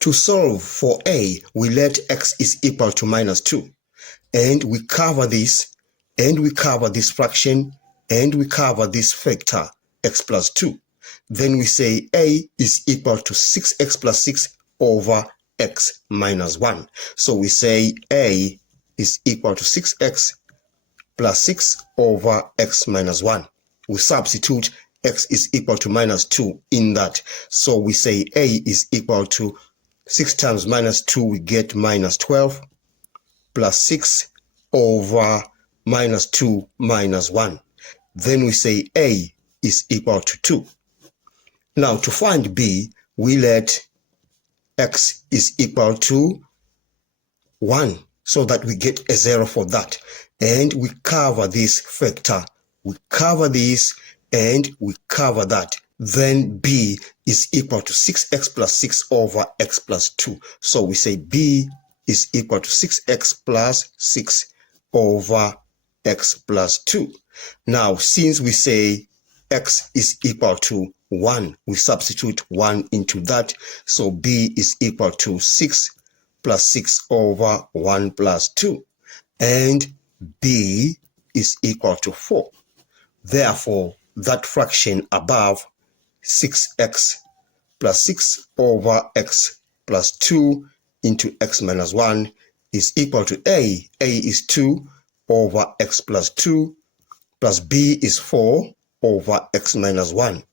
To solve for a, we let x is equal to minus 2. And we cover this, and we cover this fraction, and we cover this factor, x plus 2. Then we say a is equal to 6x plus 6 over x minus 1. So we say a is equal to 6x plus 6 over x minus 1. We substitute x is equal to minus 2 in that. So we say a is equal to 6 times minus 2, we get minus 12 plus 6 over minus 2 minus 1. Then we say a is equal to 2. Now to find b, we let x is equal to 1 so that we get a 0 for that. And we cover this factor. We cover this and we cover that. Then b is equal to 6x plus 6 over x plus 2. So we say b is equal to 6x plus 6 over x plus 2. Now, since we say x is equal to 1, we substitute 1 into that. So b is equal to 6 plus 6 over 1 plus 2. And b is equal to 4. Therefore, that fraction above, 6x plus 6 over x plus 2 into x minus 1 is equal to a. A is 2 over x plus 2 plus b is 4 over x minus 1.